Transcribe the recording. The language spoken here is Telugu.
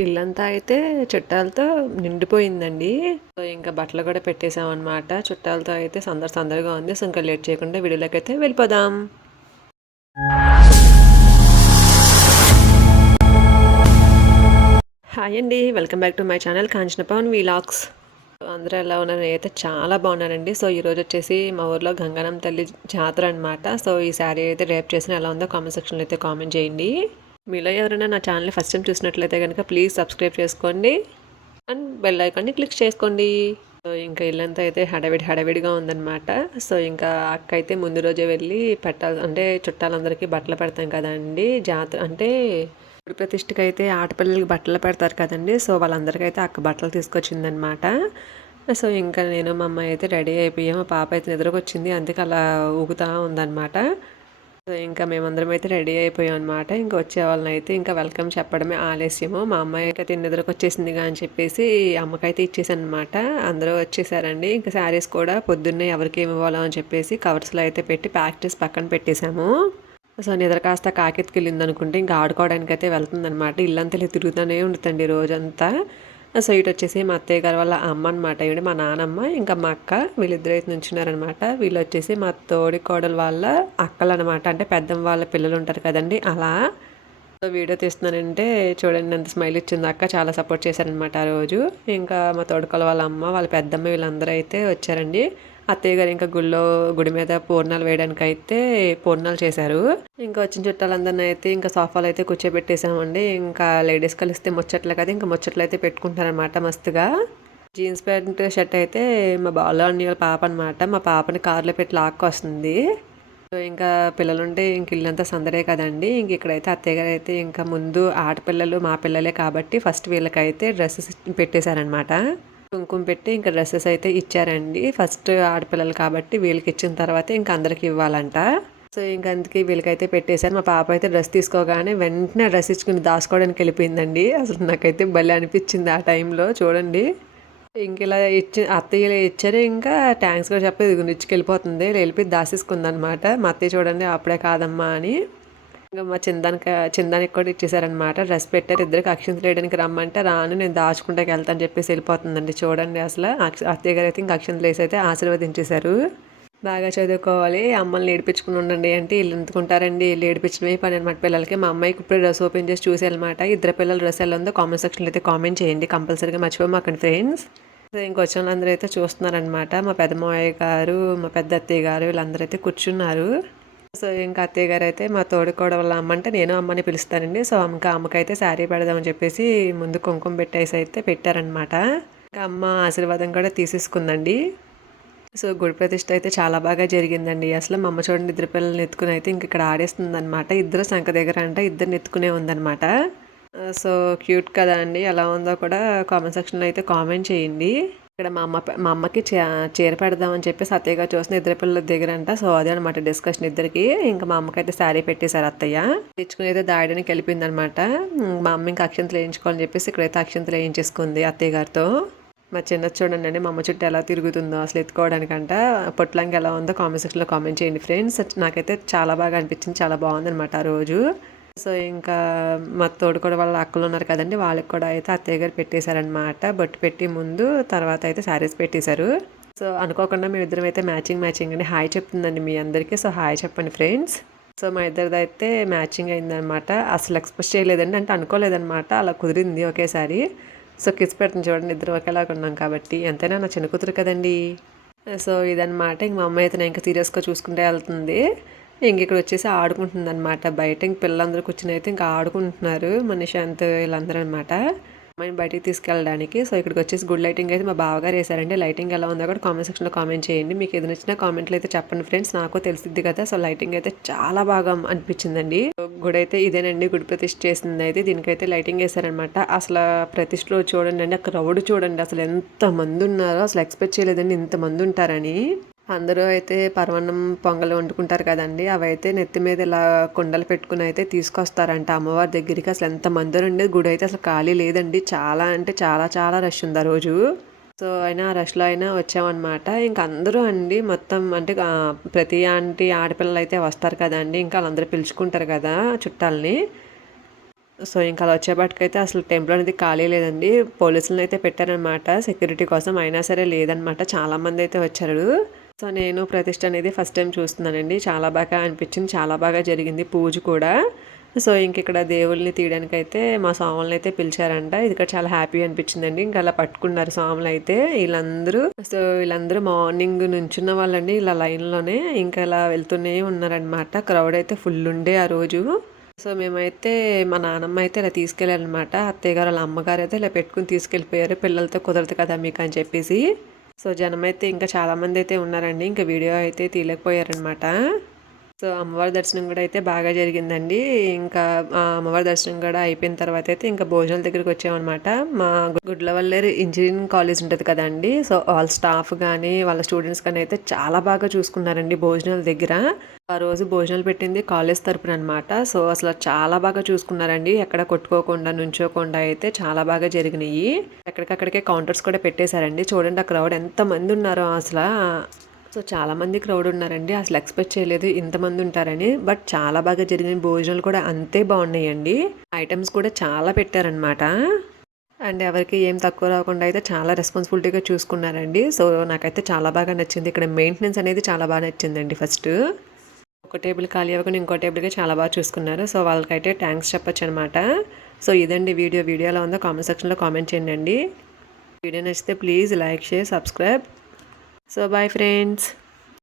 ఇల్లంతా అయితే చుట్టాలతో నిండిపోయిందండి. సో, ఇంకా బట్టలు కూడా పెట్టేసామనమాట. చుట్టాలతో అయితే సందడి సందడిగా ఉంది. సో, ఇంకా లేట్ చేయకుండా వీడియోలోకైతే వెళ్ళిపోదాం. హాయ్ అండి. Welcome back to my channel Kanchanapavan vlogs. అందరూ ఎలా ఉన్నారు? నేనైతే చాలా బాగున్నానండి. సో, ఈరోజు వచ్చేసి మా ఊర్లో గంగానమ్మ తల్లి జాతర అనమాట. సో, ఈ శారీ అయితే రేపు చేసిన ఎలా ఉందో కామెంట్ సెక్షన్లో అయితే కామెంట్ చేయండి. మీలో ఎవరైనా నా ఛానల్ని ఫస్ట్ టైం చూసినట్లయితే కనుక ప్లీజ్ సబ్స్క్రైబ్ చేసుకోండి అండ్ బెల్ ఐకాన్ని క్లిక్ చేసుకోండి. సో, ఇంకా ఇల్లంతా అయితే హడావిడిగా ఉందన్నమాట. సో, ఇంకా అక్క అయితే ముందు రోజే వెళ్ళి పెట్టాలి అంటే చుట్టాలందరికీ బట్టలు పెడతాం కదండి. జాతర అంటే గుడి ప్రతిష్ఠకి అయితే ఆడపిల్లలకి బట్టలు పెడతారు కదండి. సో, వాళ్ళందరికైతే అక్క బట్టలు తీసుకొచ్చిందనమాట. సో, ఇంకా నేను మా అమ్మాయి అయితే రెడీ అయిపోయాం. మా పాప అయితే నిద్రకొచ్చింది, అందుకే అలా ఊగుతూ ఉందన్నమాట. సో, ఇంకా మేమందరం అయితే రెడీ అయిపోయాం అనమాట. ఇంకా వచ్చే వాళ్ళని అయితే ఇంకా వెల్కమ్ చెప్పడమే ఆలస్యము. మా అమ్మాయి అయితే నిద్రకొచ్చేసిందిగా అని చెప్పేసి అమ్మకైతే ఇచ్చేసాను అనమాట. అందరూ వచ్చేసారండి. ఇంకా శారీస్ కూడా పొద్దున్నే ఎవరికి ఏమి ఇవ్వాలో అని చెప్పేసి కవర్స్లో అయితే పెట్టి ప్యాక్ చేసి పక్కన పెట్టేశాము. సో, నిద్ర కాస్త కాకెత్తుకెళ్ళింది అనుకుంటే ఇంకా ఆడుకోవడానికి అయితే వెళ్తుందనమాట. ఇల్లంతా తిరుగుతూనే ఉంటుందండి రోజంతా. సో, ఇటు వచ్చేసి మా అత్తయ్య గారు వాళ్ళ అమ్మ అనమాట. ఇవిడ మా నానమ్మ ఇంకా మా అక్క వీళ్ళిద్దరు అయితే నుంచున్నారనమాట. వీళ్ళు వచ్చేసి మా తోడి కోడలు వాళ్ళ అక్కలు అనమాట. అంటే పెద్దమ్మ వాళ్ళ పిల్లలు ఉంటారు కదండి అలా. సో, వీడియో తీస్తున్నానంటే చూడండి ఎంత స్మైల్ ఇచ్చింది అక్క. చాలా సపోర్ట్ చేశారనమాట ఆ రోజు. ఇంకా మా తోడుకోల వాళ్ళ అమ్మ వాళ్ళ పెద్దమ్మ వీళ్ళందరూ అయితే వచ్చారండి. అత్తయ్య గారు ఇంకా గుడి మీద పూర్ణాలు వేయడానికి అయితే పూర్ణాలు చేశారు. ఇంకా వచ్చిన చుట్టాలందరినీ అయితే ఇంకా సోఫాలు అయితే కూర్చోబెట్టేసామండి. ఇంకా లేడీస్ కలిస్తే ముచ్చట్లు కదా, ఇంకా ముచ్చట్లు అయితే పెట్టుకుంటారనమాట మస్తుగా. జీన్స్ ప్యాంట్ షర్ట్ అయితే మా బాలు అన్నయ్య పాప అనమాట. మా పాపని కార్లో పెట్టి లాక్కొస్తుంది. సో, ఇంకా పిల్లలుంటే ఇంక ఇల్లంతా సందడే కదండి. ఇంక ఇక్కడైతే అత్తయ్య గారు అయితే ఇంకా ముందు ఆడపిల్లలు మా పిల్లలే కాబట్టి ఫస్ట్ వీళ్ళకైతే డ్రెస్సెస్ పెట్టేశారనమాట. కుంకుమ పెట్టి ఇంకా డ్రెస్సెస్ అయితే ఇచ్చారండి. ఫస్ట్ ఆడపిల్లలు కాబట్టి వీళ్ళకి ఇచ్చిన తర్వాత ఇంకా అందరికి ఇవ్వాలంట. సో, ఇంకా అందుకే వీళ్ళకైతే పెట్టేశారు. మా పాప అయితే డ్రెస్ తీసుకోగానే వెంటనే డ్రెస్ ఇచ్చుకుని దాచుకోవడానికి వెళ్ళిపోయిందండి. అసలు నాకైతే భలే అనిపించింది ఆ టైంలో. చూడండి ఇంక ఇలా అత్తయ్య ఇలా ఇచ్చారు. ఇంకా థ్యాంక్స్ కూడా చెప్పి ఇది ఇచ్చుకెళ్ళిపోతుంది. వెళ్ళిపోయి దాసేసుకుందనమాట. మా అత్తయ్య చూడండి అప్పుడే కాదమ్మా అని. ఇంకా మా చిందానికి కూడా ఇచ్చేసారనమాట. డ్రెస్ పెట్టారు. ఇద్దరికి అక్షింతలు వేయడానికి రమ్మంటే రాను నేను దాచుకుంటాకి వెళ్తాను చెప్పేసి వెళ్ళిపోతుందండి. చూడండి అసలు అత్తయ్య గారు అయితే ఇంకా అక్షింతలు వేసి అయితే ఆశీర్వదించేశారు. బాగా చదువుకోవాలి, అమ్మల్ని ఏడిపించుకుని ఉండండి అంటే వీళ్ళు ఎందుకుంటారండి, వీళ్ళు ఏడిపించడమే పని అనమాట పిల్లలకి. మా అమ్మాయికి ఇప్పుడు డ్రెస్ ఓపెన్ చేసి చూసి అనమాట. ఇద్దరు పిల్లల డ్రెస్ ఎలా ఉందో కామెంట్ సెక్షన్లో అయితే కామెంట్ చేయండి కంపల్సరీగా, మర్చిపోమాకండి ఫ్రెండ్స్. ఇంకొచ్చిన వాళ్ళందరూ అయితే చూస్తున్నారనమాట. మా పెద్దమావయ్య గారు మా పెద్ద అత్తయ్య గారు వీళ్ళందరూ అయితే కూర్చున్నారు. సో, ఇంకా అత్తయ్య గారు అయితే మా తోడుకోడ వాళ్ళ అమ్మ అంటే నేను అమ్మని పిలుస్తానండి. సో, అమ్మకైతే శారీ పెడదామని చెప్పేసి ముందు కుంకుమ పెట్టేసి అయితే పెట్టారనమాట. ఇంకా అమ్మ ఆశీర్వాదం కూడా తీసేసుకుందండి. సో, గుడి ప్రతిష్ట అయితే చాలా బాగా జరిగిందండి. అసలు మా అమ్మ చూడండి ఇద్దరు పిల్లల్ని ఎత్తుకుని అయితే ఇంక ఇక్కడ ఆడేస్తుంది అనమాట. ఇద్దరు శంఖ దగ్గర అంట ఇద్దరిని ఎత్తుకునే ఉందనమాట. సో, క్యూట్ కదా అండి. ఎలా ఉందో కూడా కామెంట్ సెక్షన్లో అయితే కామెంట్ చేయండి. ఇక్కడ మా అమ్మకి చీర పెడదామని చెప్పేసి అత్తయ్య గారు చూసిన ఇద్దరు పిల్లల దగ్గర అంట. సో, అదే అనమాట డిస్కషన్ ఇద్దరికి. ఇంకా మా అమ్మకైతే శారీ పెట్టేశారు అత్తయ్య. తెచ్చుకుని అయితే దాయడానికి వెళ్ళిపోయింది అనమాట. మా అమ్మ ఇంకా అక్షంతలు వేయించుకోవాలని చెప్పేసి ఇక్కడైతే అక్షంతలు వేయించేసుకుంది అత్తయ్య గారితో. మా చిన్న చూడండి అండి మా అమ్మ చుట్టూ ఎలా తిరుగుతుందో అసలు ఎత్తుకోవడానికంట. పొట్లంగా ఎలా ఉందో కామెంట్ సెక్షన్లో కామెంట్ చేయండి ఫ్రెండ్స్. నాకైతే చాలా బాగా అనిపించింది, చాలా బాగుందనమాట ఆ రోజు. సో, ఇంకా మా తోడుకోడ వాళ్ళ అక్కలు ఉన్నారు కదండి, వాళ్ళకి కూడా అయితే అత్తయ్య గారు పెట్టేశారనమాట. బొట్టు పెట్టి ముందు తర్వాత అయితే శారీస్ పెట్టేశారు. సో, అనుకోకుండా మేము ఇద్దరం అయితే మ్యాచింగ్ అని హాయ్ చెప్తుందండి మీ అందరికీ. సో, హాయ్ చెప్పండి ఫ్రెండ్స్. సో, మా ఇద్దరిది అయితే మ్యాచింగ్ అయిందనమాట. అసలు ఎక్స్పెక్ట్ చేయలేదండి, అంటే అనుకోలేదనమాట, అలా కుదిరింది ఒకేసారి. సో, కిస్ పెడుతుంది చూడండి, ఇద్దరు ఒకేలాగా ఉన్నాం కాబట్టి. ఎంతైనా నా చిన్న కూతురు కదండి. సో, ఇదనమాట. ఇంక మా అమ్మాయి అయితే నేను ఇంకా సీరియస్గా చూసుకుంటే వెళ్తుంది. ఇంక ఇక్కడ వచ్చేసి ఆడుకుంటుంది అనమాట బయట. ఇంక పిల్లలందరూ కూర్చుని అయితే ఇంకా ఆడుకుంటున్నారు. మన నిశాంత్ వీళ్ళందరూ అనమాట అమ్మాయిని బయటికి తీసుకెళ్ళడానికి. సో, ఇక్కడికి వచ్చేసి గుడ్ లైటింగ్ అయితే మా బావగారు వేశారండి. లైటింగ్ ఎలా ఉందో కూడా కామెంట్ సెక్షన్లో కామెంట్ చేయండి. మీకు ఏది నచ్చినా కామెంట్లు అయితే చెప్పండి ఫ్రెండ్స్, నాకు తెలిసిద్ది కదా. సో, లైటింగ్ అయితే చాలా బాగా అనిపించిందండి. గుడి అయితే ఇదేనండి, గుడి ప్రతిష్ఠ చేసింది అయితే. దీనికైతే లైటింగ్ వేశారనమాట. అసలు ప్రతిష్ఠలో చూడండి అండి, అక్కడ క్రౌడ్ చూడండి అసలు ఎంతమంది ఉన్నారో. అసలు ఎక్స్పెక్ట్ చేయలేదండి ఇంతమంది ఉంటారని. అందరూ అయితే పరమాన్నం పొంగల్ వండుకుంటారు కదండి, అవైతే నెత్తి మీద ఇలా కుండలు పెట్టుకుని అయితే తీసుకొస్తారంట అమ్మవారి దగ్గరికి. అసలు ఎంతమంది ఉండేది, గుడి అయితే అసలు ఖాళీ లేదండి. చాలా అంటే చాలా చాలా రష్ ఉంది ఆ రోజు. సో, అయినా ఆ రష్లో అయినా వచ్చామన్నమాట. ఇంకా అందరూ అండి మొత్తం అంటే ప్రతి ఆంటీ ఆడపిల్లలు అయితే వస్తారు కదండి, ఇంకా వాళ్ళందరూ పిలుచుకుంటారు కదా చుట్టాలని. సో ఇంకా అలా వచ్చేపాటికైతే అసలు టెంపుల్ అనేది ఖాళీ లేదండి. పోలీసులను అయితే పెట్టారనమాట సెక్యూరిటీ కోసం. అయినా సరే లేదనమాట, చాలామంది అయితే వచ్చారు. సో నేను ప్రతిష్ట అనేది ఫస్ట్ టైం చూస్తున్నానండి. చాలా బాగా అనిపించింది, చాలా బాగా జరిగింది పూజ కూడా. సో ఇంక ఇక్కడ దేవుళ్ళని తీయడానికైతే మా స్వాములను అయితే పిలిచారంట. ఇది కూడా చాలా హ్యాపీ అనిపించిందండి. ఇంకా అలా పట్టుకున్నారు స్వాములు అయితే వీళ్ళందరూ. సో వీళ్ళందరూ మార్నింగ్ నుంచున్న వాళ్ళండి ఇలా లైన్లోనే. ఇంకా ఇలా వెళ్తూనే ఉన్నారనమాట. క్రౌడ్ అయితే ఫుల్ ఉండే ఆ రోజు. సో మేమైతే మా నాన్నమ్మ అయితే ఇలా తీసుకెళ్ళారనమాట. అత్తయ్య గారు వాళ్ళ అమ్మగారు అయితే ఇలా పెట్టుకుని తీసుకెళ్ళిపోయారు. పిల్లలతో కుదరదు కదా మీకు అని చెప్పేసి. సో జనం అయితే ఇంకా చాలామంది అయితే ఉన్నారండి. ఇంకా వీడియో అయితే తీయలేకపోయారనమాట. సో అమ్మవారి దర్శనం కూడా అయితే బాగా జరిగిందండి. ఇంకా అమ్మవారి దర్శనం కూడా అయిపోయిన తర్వాత అయితే ఇంకా భోజనాల దగ్గరికి వచ్చామన్నమాట. మా గుడ్లవల్లేరు ఇంజనీరింగ్ కాలేజ్ ఉంటుంది కదండి. సో వాళ్ళ స్టాఫ్ కానీ వాళ్ళ స్టూడెంట్స్ కానీ అయితే చాలా బాగా చూసుకున్నారండి భోజనాల దగ్గర. ఆ రోజు భోజనాలు పెట్టింది కాలేజ్ తరపున అనమాట. సో అసలు చాలా బాగా చూసుకున్నారండి. ఎక్కడ కొట్టుకోకుండా నుంచోకుండా అయితే చాలా బాగా జరిగినాయి. ఎక్కడికక్కడికే కౌంటర్స్ కూడా పెట్టేశారండి. చూడండి ఆ క్రౌడ్ ఎంత మంది ఉన్నారో అసలు. సో చాలామంది క్రౌడ్ ఉన్నారండి. అసలు ఎక్స్పెక్ట్ చేయలేదు ఇంతమంది ఉంటారని. బట్ చాలా బాగా జరిగిన భోజనాలు కూడా అంతే బాగున్నాయండి. ఐటమ్స్ కూడా చాలా పెట్టారనమాట. అండ్ ఎవరికి ఏం తక్కువ రాకుండా అయితే చాలా రెస్పాన్సిబిలిటీగా చూసుకున్నారండి. సో నాకైతే చాలా బాగా నచ్చింది. ఇక్కడ మెయింటెనెన్స్ అనేది చాలా బాగా నచ్చిందండి. ఫస్ట్ ఒక టేబుల్ ఖాళీ అవ్వకుండా ఇంకో టేబుల్గా చాలా బాగా చూసుకున్నారు. సో వాళ్ళకైతే థ్యాంక్స్ చెప్పొచ్చు అనమాట. సో ఇదండి వీడియో ఎలా ఉందో కామెంట్ సెక్షన్లో కామెంట్ చేయండి. వీడియో నచ్చితే please like, share, subscribe. So bye friends.